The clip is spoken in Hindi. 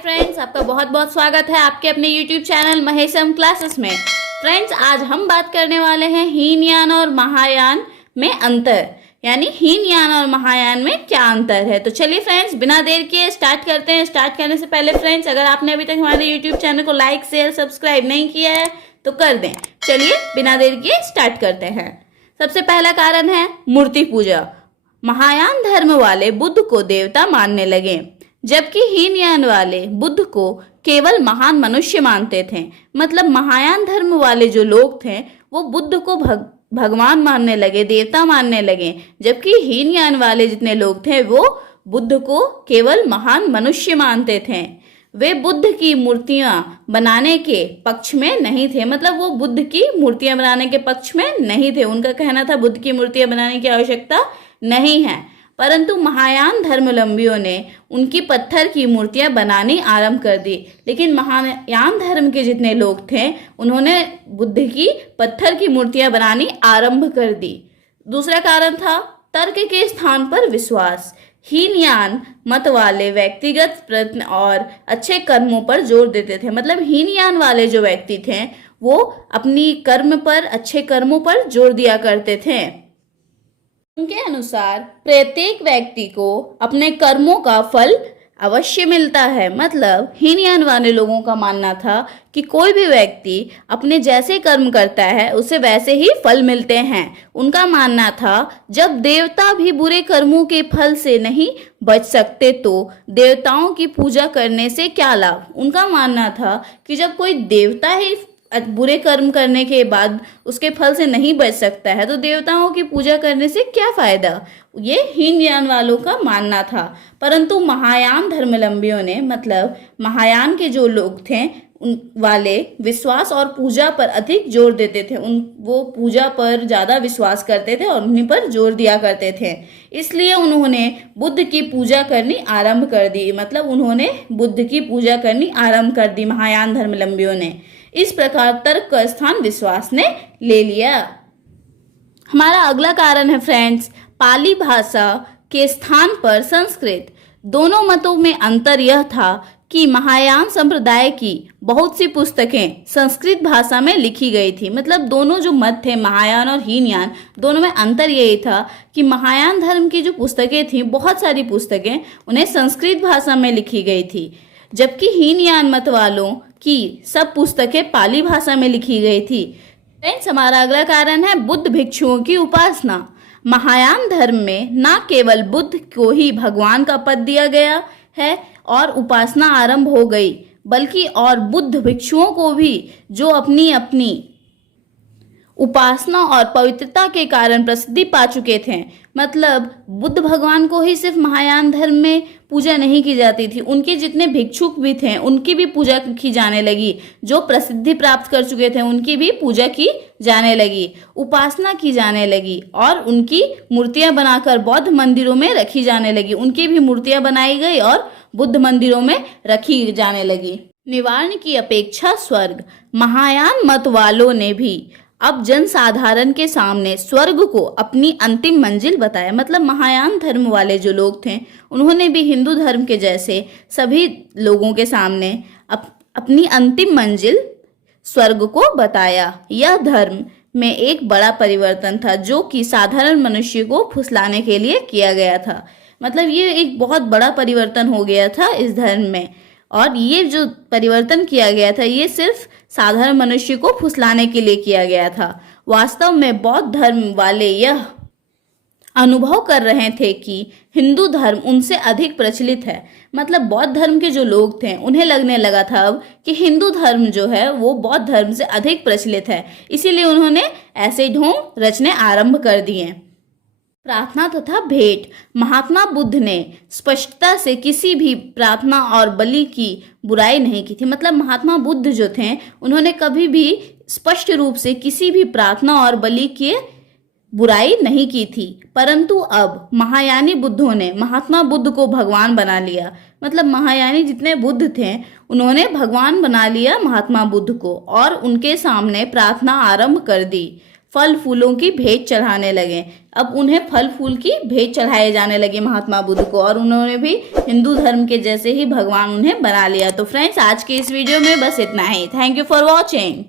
फ्रेंड्स, आपका बहुत बहुत स्वागत है आपके अपने YouTube चैनल महेशम क्लासेस में। फ्रेंड्स, आज हम बात करने वाले हैं हीनयान और महायान में अंतर, यानी हीनयान और महायान में क्या अंतर है। तो चलिए फ्रेंड्स, बिना देर किए स्टार्ट करते हैं। स्टार्ट करने से पहले फ्रेंड्स, अगर आपने अभी तक हमारे YouTube चैनल को लाइक शेयर सब्सक्राइब नहीं किया है तो कर दें। चलिए बिना देर किए स्टार्ट करते हैं। सबसे पहला कारण है मूर्ति पूजा। महायान धर्म वाले बुद्ध को देवता मानने लगे, जबकि हीनयान वाले बुद्ध को केवल महान मनुष्य मानते थे। मतलब महायान धर्म वाले जो लोग थे वो बुद्ध को भगवान मानने लगे, देवता मानने लगे, जबकि हीनयान वाले जितने लोग थे वो बुद्ध को केवल महान मनुष्य मानते थे। वे बुद्ध की मूर्तियां बनाने के पक्ष में नहीं थे। मतलब वो बुद्ध की मूर्तियां बनाने के पक्ष में नहीं थे। उनका कहना था बुद्ध की मूर्तियां बनाने की आवश्यकता नहीं है। परंतु महायान धर्मावलंबियों ने उनकी पत्थर की मूर्तियां बनानी आरंभ कर दी। लेकिन महायान धर्म के जितने लोग थे उन्होंने बुद्ध की पत्थर की मूर्तियां बनानी आरंभ कर दी। दूसरा कारण था तर्क के स्थान पर विश्वास। हीनयान मत वाले व्यक्तिगत प्रयत्न और अच्छे कर्मों पर जोर देते थे। मतलब हीनयान वाले जो व्यक्ति थे वो अपनी कर्म पर, अच्छे कर्मों पर जोर दिया करते थे। उनके अनुसार प्रत्येक व्यक्ति को अपने कर्मों का फल अवश्य मिलता है। मतलब हीनयान वाले लोगों का मानना था कि कोई भी व्यक्ति अपने जैसे कर्म करता है उसे वैसे ही फल मिलते हैं। उनका मानना था जब देवता भी बुरे कर्मों के फल से नहीं बच सकते तो देवताओं की पूजा करने से क्या लाभ। उनका मानना था कि जब कोई देवता ही बुरे कर्म करने के बाद उसके फल से नहीं बच सकता है तो देवताओं की पूजा करने से क्या फायदा। ये हीनयान वालों का मानना था। परंतु महायान धर्मावलंबियों ने, मतलब महायान के जो लोग थे उन वाले विश्वास और पूजा पर अधिक जोर देते थे। वो पूजा पर ज़्यादा विश्वास करते थे और उन्हीं पर जोर दिया करते थे। इसलिए उन्होंने बुद्ध की पूजा करनी आरंभ कर दी। मतलब उन्होंने बुद्ध की पूजा करनी आरंभ कर दी महायान धर्मावलंबियों ने। इस प्रकार तर्क का स्थान विश्वास ने ले लिया। हमारा अगला कारण है फ्रेंड्स पाली भाषा के स्थान पर संस्कृत। दोनों मतों में अंतर यह था कि महायान संप्रदाय की बहुत सी पुस्तकें संस्कृत भाषा में लिखी गई थी। मतलब दोनों जो मत थे महायान और हीनयान, दोनों में अंतर यही था कि महायान धर्म की जो पुस्तकें थी, बहुत सारी पुस्तकें उन्हें संस्कृत भाषा में लिखी गई थी, जबकि हीनयान मत वालों की सब पुस्तकें पाली भाषा में लिखी गई थी। फ्रेंड्स, हमारा अगला कारण है बुद्ध भिक्षुओं की उपासना। महायान धर्म में न केवल बुद्ध को ही भगवान का पद दिया गया है और उपासना आरंभ हो गई, बल्कि और बुद्ध भिक्षुओं को भी जो अपनी अपनी उपासना और पवित्रता के कारण प्रसिद्धि पा चुके थे। मतलब बुद्ध भगवान को ही सिर्फ महायान धर्म में पूजा नहीं की जाती थी, उनके जितने भिक्षुक भी थे उनकी भी पूजा की जाने लगी। जो प्रसिद्धि प्राप्त कर चुके थे उनकी भी पूजा की जाने लगी, उपासना की जाने लगी और उनकी मूर्तियां बनाकर बौद्ध मंदिरों में रखी जाने लगी। उनकी भी मूर्तियां बनाई गई और बुद्ध मंदिरों में रखी जाने लगी। निवारण की अपेक्षा स्वर्ग। महायान मत वालों ने भी अब जनसाधारण के सामने स्वर्ग को अपनी अंतिम मंजिल बताया। मतलब महायान धर्म वाले जो लोग थे उन्होंने भी हिंदू धर्म के जैसे सभी लोगों के सामने अपनी अंतिम मंजिल स्वर्ग को बताया। यह धर्म में एक बड़ा परिवर्तन था जो कि साधारण मनुष्य को फुसलाने के लिए किया गया था। मतलब ये एक बहुत बड़ा परिवर्तन हो गया था इस धर्म में, और ये जो परिवर्तन किया गया था ये सिर्फ साधारण मनुष्य को फुसलाने के लिए किया गया था। वास्तव में बौद्ध धर्म वाले यह अनुभव कर रहे थे कि हिंदू धर्म उनसे अधिक प्रचलित है। मतलब बौद्ध धर्म के जो लोग थे उन्हें लगने लगा था अब कि हिंदू धर्म जो है वो बौद्ध धर्म से अधिक प्रचलित है, इसीलिए उन्होंने ऐसे ढोंग रचने आरंभ कर दिए। प्रार्थना तथा भेंट। महात्मा बुद्ध ने स्पष्टता से किसी भी प्रार्थना और बलि की बुराई नहीं की थी। मतलब महात्मा बुद्ध जो थे उन्होंने कभी भी स्पष्ट रूप से किसी भी प्रार्थना और बलि की बुराई नहीं की थी। परंतु अब महायानी बुद्धों ने महात्मा बुद्ध को भगवान बना लिया। मतलब महायानी जितने बुद्ध थे उन्होंने भगवान बना लिया महात्मा बुद्ध को और उनके सामने प्रार्थना आरंभ कर दी। फल फूलों की भेंट चढ़ाने लगे। अब उन्हें फल फूल की भेंट चढ़ाए जाने लगे महात्मा बुद्ध को, और उन्होंने भी हिंदू धर्म के जैसे ही भगवान उन्हें बना लिया। तो फ्रेंड्स, आज के इस वीडियो में बस इतना ही। Thank you for watching.